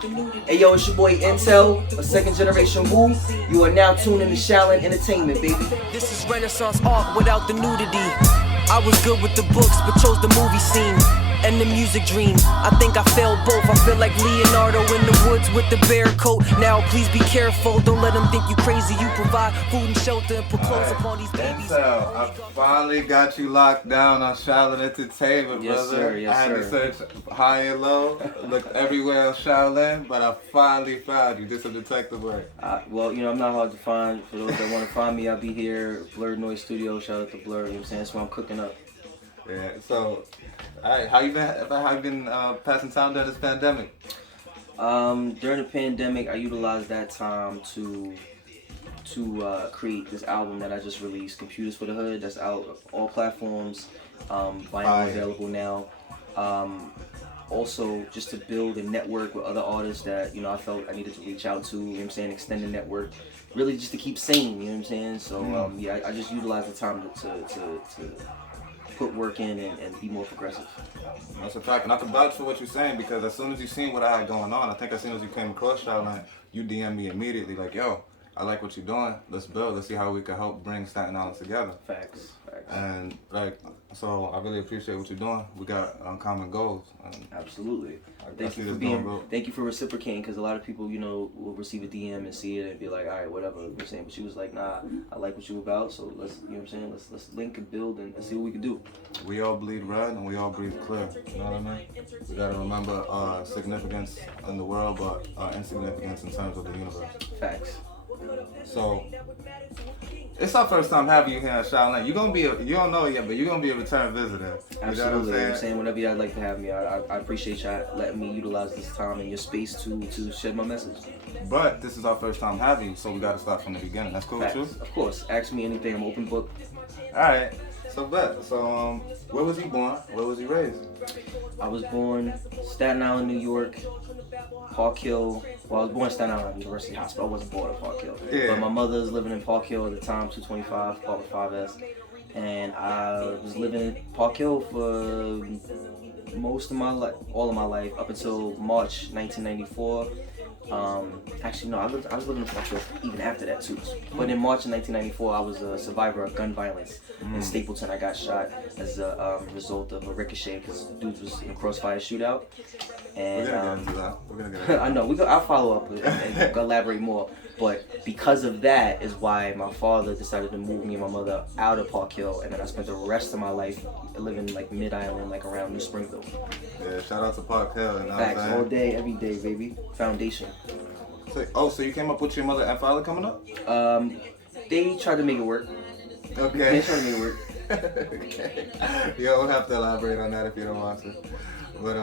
Hey yo, it's your boy iNTeLL, a second generation woo. You are now tuned in to Shaolin Entertainment, baby. This is Renaissance art without the nudity. I was good with the books, but chose the movie scene and the music dream. I think I failed both. I feel like Leonardo in the woods with the bear coat. Now please be careful, don't let them think you crazy. You provide food and shelter and put clothes upon these babies. I finally got you locked down on Shaolin Entertainment, Yes, brother. sir, yes, I had to search high and low, looked everywhere on Shaolin, but I finally found you. Did some detective work. Well, you know, I'm not hard to find. For those that want to find me, I'll be here. Blurred Noise Studio, shout out to Blur, you know what I'm saying? That's why I'm cooking up. Yeah, so, alright, how you been passing time during this pandemic? During the pandemic, I utilized that time to create this album that I just released, Computers for the Hood. That's out on all platforms, vinyl available now. Also, just to build a network with other artists that, you know, I felt I needed to reach out to, you know what I'm saying, extend the network, really just to keep sane, you know what I'm saying? So, yeah, I just utilized the time to put work in and be more progressive. That's a fact, and I can vouch for what you're saying because as soon as you seen what I had going on, I think as soon as you came across Shaolin, you DM'd me immediately like, yo, I like what you're doing. Let's build. Let's see how we can help bring Staten Island together. Facts. And so I really appreciate what you're doing. We got common goals. And absolutely. Thank you for reciprocating, because a lot of people, you know, will receive a DM and see it and be like, all right, whatever, you know what I'm saying? But she was like, nah, I like what you about, so let's, you know what I'm saying? Let's link and build and see what we can do. We all bleed red and we all breathe clear. You know what I mean? We gotta remember significance in the world, but insignificance in terms of the universe. Facts. So it's our first time having you here at Shaolin. You don't know it yet, but you're gonna be a return visitor. Absolutely. You know what I'm saying? Whenever y'all like to have me, I appreciate y'all letting me utilize this time and your space to shed my message. But this is our first time having you, so we gotta start from the beginning. That's cool with you? Of course. Ask me anything. I'm open book. Alright. So where was he born? Where was he raised? I was born Staten Island, New York, Park Hill. Well, I was born in Staten Island University Hospital. I wasn't born in Park Hill. Yeah. But my mother was living in Park Hill at the time, 225, Apartment 5S. And I was living in Park Hill for most of my life, all of my life, up until March 1994. Actually, no, I was living in Park Hill even after that too. But in March of 1994, I was a survivor of gun violence in Stapleton. I got shot as a result of a ricochet because dudes was in a crossfire shootout. And we're gonna get into that. We're gonna get into that. I know. I'll follow up and elaborate more. But because of that is why my father decided to move me and my mother out of Park Hill, and then I spent the rest of my life living like Mid-Island, like around New Springfield. Yeah, shout out to Park Hill. You know Facts, what I'm all day, every day, baby. Foundation. So you came up with your mother and father coming up? They tried to make it work. Okay. They tried to make it work. Okay. You don't have to elaborate on that if you don't want to. But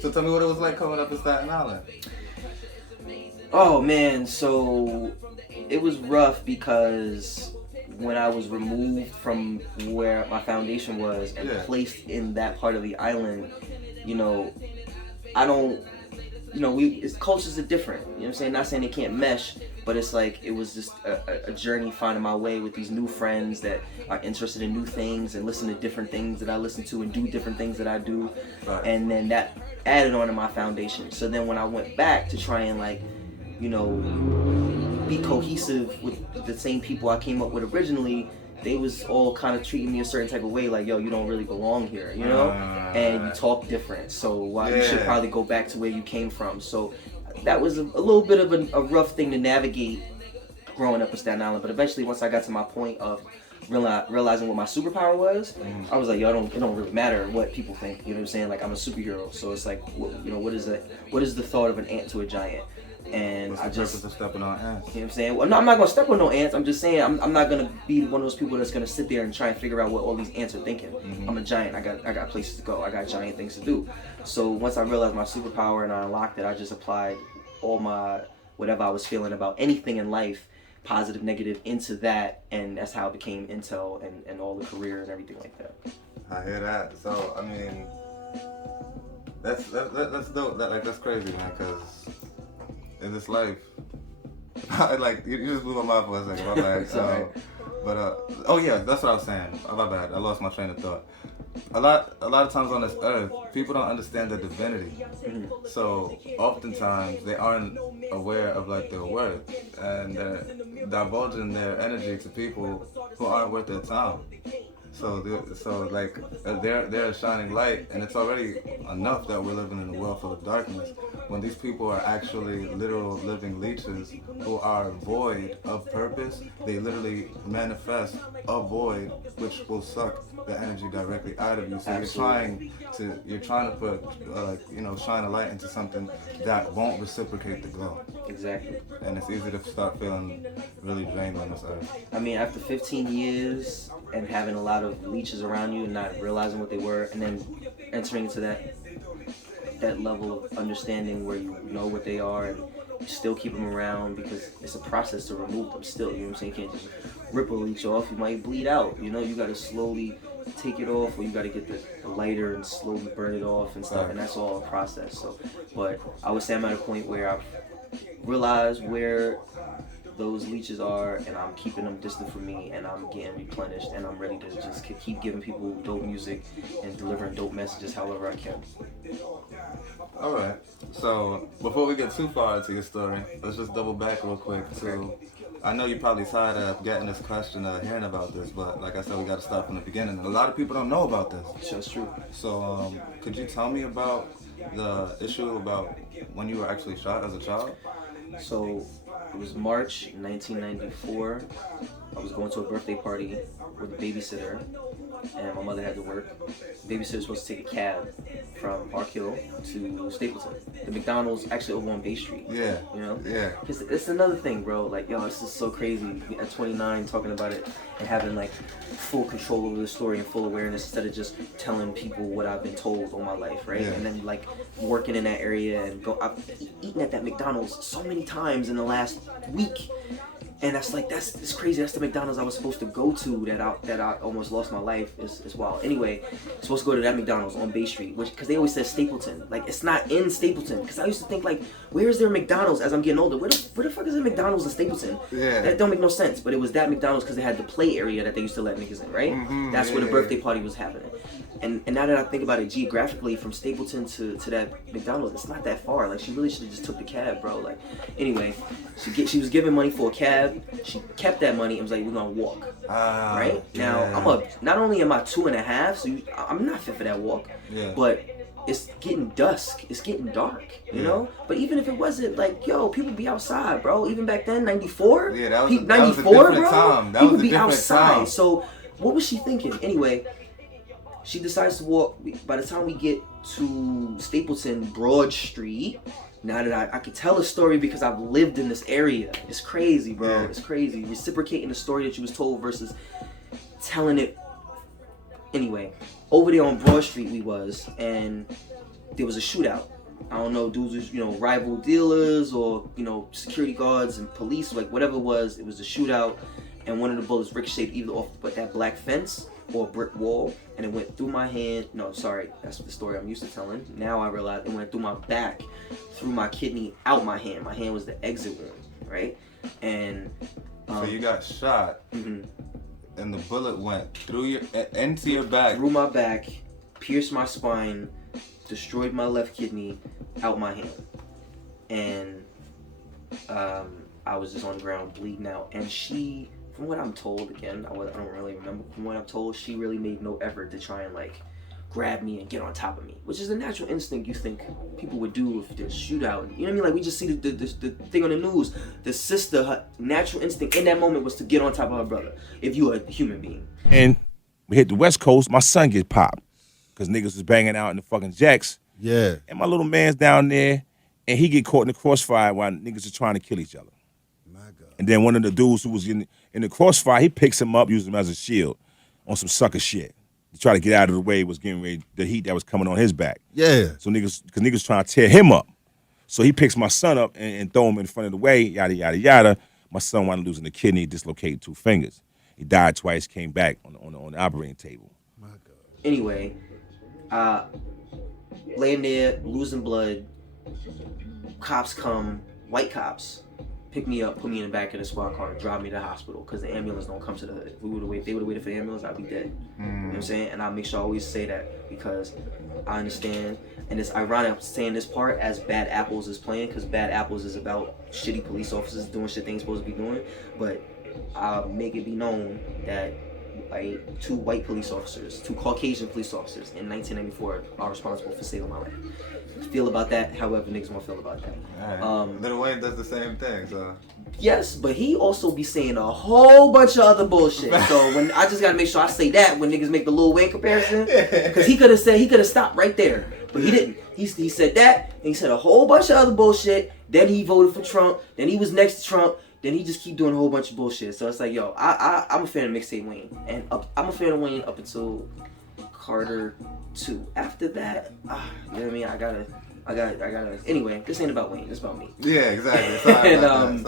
so tell me what it was like coming up in Staten Island. Oh man, so it was rough because when I was removed from where my foundation was and placed in that part of the island, you know, cultures are different, you know what I'm saying? Not saying they can't mesh, but it's like it was just a journey finding my way with these new friends that are interested in new things and listen to different things that I listen to and do different things that I do. Right. And then that added on to my foundation. So then when I went back to try and like, you know, be cohesive with the same people I came up with originally, they was all kind of treating me a certain type of way, like, yo, you don't really belong here, you know? And you talk different, so you should probably go back to where you came from. So that was a little bit of a rough thing to navigate growing up in Staten Island, but eventually once I got to my point of realizing what my superpower was, I was like, yo, it don't really matter what people think, you know what I'm saying? Like, I'm a superhero, so it's like, you know, what is the thought of an ant to a giant? And what's I the just purpose of stepping on ants? You know what I'm saying? Well, no, I'm not gonna step on no ants. I'm just saying I'm not gonna be one of those people that's gonna sit there and try and figure out what all these ants are thinking. I'm a giant. I got places to go. I got giant things to do. So once I realized my superpower and I unlocked it, I just applied all my whatever I was feeling about anything in life, positive, negative, into that, and that's how it became iNTeLL and all the career and everything like that. I hear that. So I mean, that's dope. That's crazy, man. Because in this life, like you just blew my mind for a second. My bad. But oh yeah, that's what I was saying. My bad. I lost my train of thought. a lot of times on this earth, people don't understand their divinity. So oftentimes they aren't aware of like their worth, and they're divulging their energy to people who aren't worth their time. They're a shining light, and it's already enough that we're living in a world full of darkness. When these people are actually literal living leeches who are void of purpose, they literally manifest a void which will suck the energy directly out of you. So you're trying to put shine a light into something that won't reciprocate the glow. Exactly. And it's easy to start feeling really drained on this earth. I mean, after 15 years and having a lot of leeches around you and not realizing what they were, and then entering into that level of understanding where you know what they are and you still keep them around, because it's a process to remove them still, you know what I'm saying? You can't just rip a leech off, you might bleed out, you know? You gotta slowly take it off, or you gotta get the lighter and slowly burn it off and stuff, and that's all a process. So, but I would say I'm at a point where I've realized where those leeches are, and I'm keeping them distant from me, and I'm getting replenished, and I'm ready to just keep giving people dope music and delivering dope messages however I can. All right. So before we get too far into your story, let's just double back real quick to. I know you're probably tired of getting this question, hearing about this, but like I said, we got to start from the beginning. And a lot of people don't know about this. That's true. So could you tell me about the issue about when you were actually shot as a child? So it was March 1994. I was going to a birthday party with a babysitter, and my mother had to work. The babysitter was supposed to take a cab from Park Hill to Stapleton. The McDonald's actually over on Bay Street. Yeah. You know? Yeah. Because it's another thing, bro. Like, yo, this is so crazy. At 29, talking about it and having like full control over the story and full awareness instead of just telling people what I've been told all my life, right? Yeah. And then like working in that area and I've eaten at that McDonald's so many times in the last week. And it's crazy. That's the McDonald's I was supposed to go to that I almost lost my life. It's wild. Anyway, supposed to go to that McDonald's on Bay Street, because they always said Stapleton. Like, it's not in Stapleton. Because I used to think, like, where is there a McDonald's as I'm getting older? Where the fuck is there McDonald's in Stapleton? Yeah. That don't make no sense. But it was that McDonald's because they had the play area that they used to let niggas in, right? Mm-hmm, That's where the birthday party was happening. And now that I think about it geographically, from Stapleton to that McDonald's, it's not that far. Like, she really should have just took the cab, bro. Like, anyway, she was giving money for a cab. She kept that money and was like, we're gonna walk. Right? Yeah. Now, not only am I 2.5, so I'm not fit for that walk, but it's getting dusk. It's getting dark, you know? But even if it wasn't, like, yo, people be outside, bro. Even back then, 94? Yeah, that was 94, a different bro? time. That people was a be different outside. time. So, what was she thinking? Anyway, she decides to walk. By the time we get to Stapleton, Broad Street, now that I could tell a story because I've lived in this area. It's crazy, bro. Yeah. It's crazy. Reciprocating the story that you was told versus telling it. Anyway, over there on Broad Street and there was a shootout. I don't know, dudes was, rival dealers or, security guards and police, like whatever it was a shootout, and one of the bullets ricocheted either off that black fence or a brick wall, and it went through my hand. No, sorry, that's the story I'm used to telling. Now I realize it went through my back, through my kidney, out my hand. My hand was the exit wound, right? And so you got shot, and the bullet went through into your back, through my back, pierced my spine, destroyed my left kidney, out my hand, and I was just on the ground bleeding out. And she, from what I'm told, again, I don't really remember. From what I'm told, she really made no effort to try and like grab me and get on top of me, which is a natural instinct you think people would do if there's a shootout. You know what I mean? Like, we just see the thing on the news. The sister, her natural instinct in that moment was to get on top of her brother, if you are a human being. And we hit the West Coast, my son get popped because niggas was banging out in the fucking jacks. Yeah. And my little man's down there, and he get caught in the crossfire while niggas are trying to kill each other. My God. And then one of the dudes who was in the crossfire, he picks him up, uses him as a shield on some sucker shit. To try to get out of the way, was getting ready, the heat that was coming on his back. Yeah. So niggas trying to tear him up. So he picks my son up and throw him in front of the way, yada, yada, yada. My son wound up losing a kidney, dislocated 2 fingers. He died twice, came back on the operating table. My God. Anyway, laying there, losing blood. Cops come, white cops, pick me up, put me in the back of the squad car, drive me to the hospital because the ambulance don't come to the hood. If we would have waited, they would have waited for the ambulance, I'd be dead. You know what I'm saying? And I make sure I always say that because I understand. And it's ironic I'm saying this part as Bad Apples is playing because Bad Apples is about shitty police officers doing shit they ain't supposed to be doing. But I'll make it be known that like 2 white police officers, 2 Caucasian police officers in 1994 are responsible for saving my life. Feel about that however niggas want to feel about that. Alright. Lil Wayne does the same thing, so. Yes, but he also be saying a whole bunch of other bullshit. So when I just gotta make sure I say that when niggas make the Lil Wayne comparison, because he could have stopped right there, but he didn't. He said that, and he said a whole bunch of other bullshit. Then he voted for Trump. Then he was next to Trump. Then he just keep doing a whole bunch of bullshit. So it's like, yo, I'm a fan of Mixtape Wayne, and I'm a fan of Wayne up until Carter 2. After that, you know what I mean? I gotta. Anyway, this ain't about Wayne. This about me. Yeah, exactly. Sorry about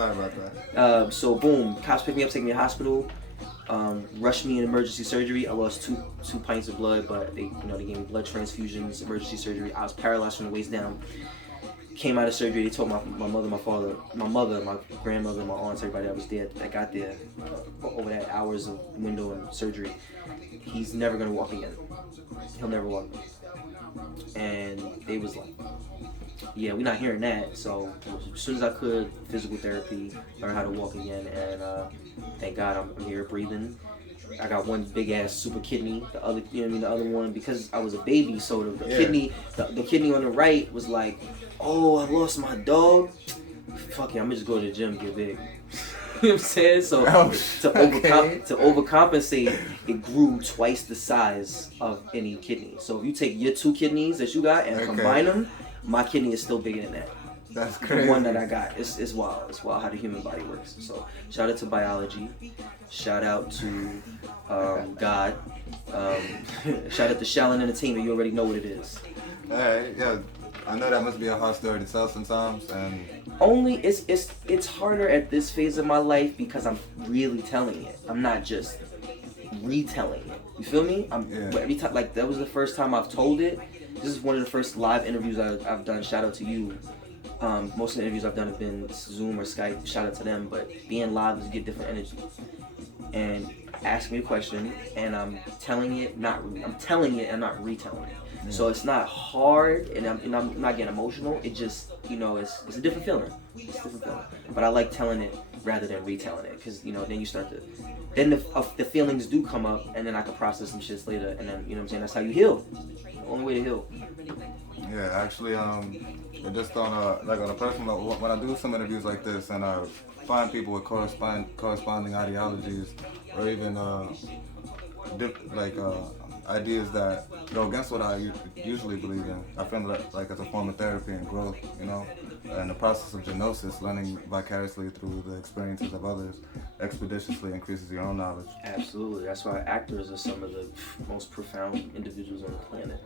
that. So boom, cops pick me up, take me to the hospital, rushed me in emergency surgery. I lost two pints of blood, but they gave me blood transfusions, emergency surgery. I was paralyzed from the waist down. Came out of surgery. They told my mother, my father, my mother, my grandmother, my aunts, everybody that was there, that got there over that hours of window and surgery. He's never gonna walk again. He'll never walk again. And they was like, yeah, we're not hearing that. So as soon as I could, physical therapy, learn how to walk again, and thank God I'm here breathing. I got one big ass super kidney. The other, the other one, because I was a baby, so the kidney, the kidney on the right was like, oh, I lost my dog. Fuck it, I'm gonna just go to the gym and get big. You know what I'm saying? So to overcompensate, it grew twice the size of any kidney. So if you take your 2 kidneys that you got and combine them, my kidney is still bigger than that. That's crazy. The one that I got. It's wild. It's wild how the human body works. So shout out to biology. Shout out to God. Shout out to Shaolin Entertainment. You already know what it is. Alright, yeah. I know that must be a hard story to tell sometimes, and only it's harder at this phase of my life because I'm really telling it. I'm not just retelling it. You feel me? But every time, like that was the first time I've told it. This is one of the first live interviews I've done. Shout out to you. Most of the interviews I've done have been Zoom or Skype. Shout out to them. But being live is get different energy. And ask me a question, and I'm telling it, I'm telling it and not retelling it. So it's not hard, and I'm not getting emotional. It just, it's a different feeling. It's a different feeling. But I like telling it rather than retelling it, because then you start to, then the feelings do come up, and then I can process some shits later, and then that's how you heal. The only way to heal. Yeah, actually, just on a personal level, when I do some interviews like this, and I find people with corresponding ideologies, or even ideas that go against what I usually believe in, I feel like it's a form of therapy and growth, and the process of genosis, learning vicariously through the experiences of others, expeditiously increases your own knowledge. Absolutely. That's why actors are some of the most profound individuals on the planet.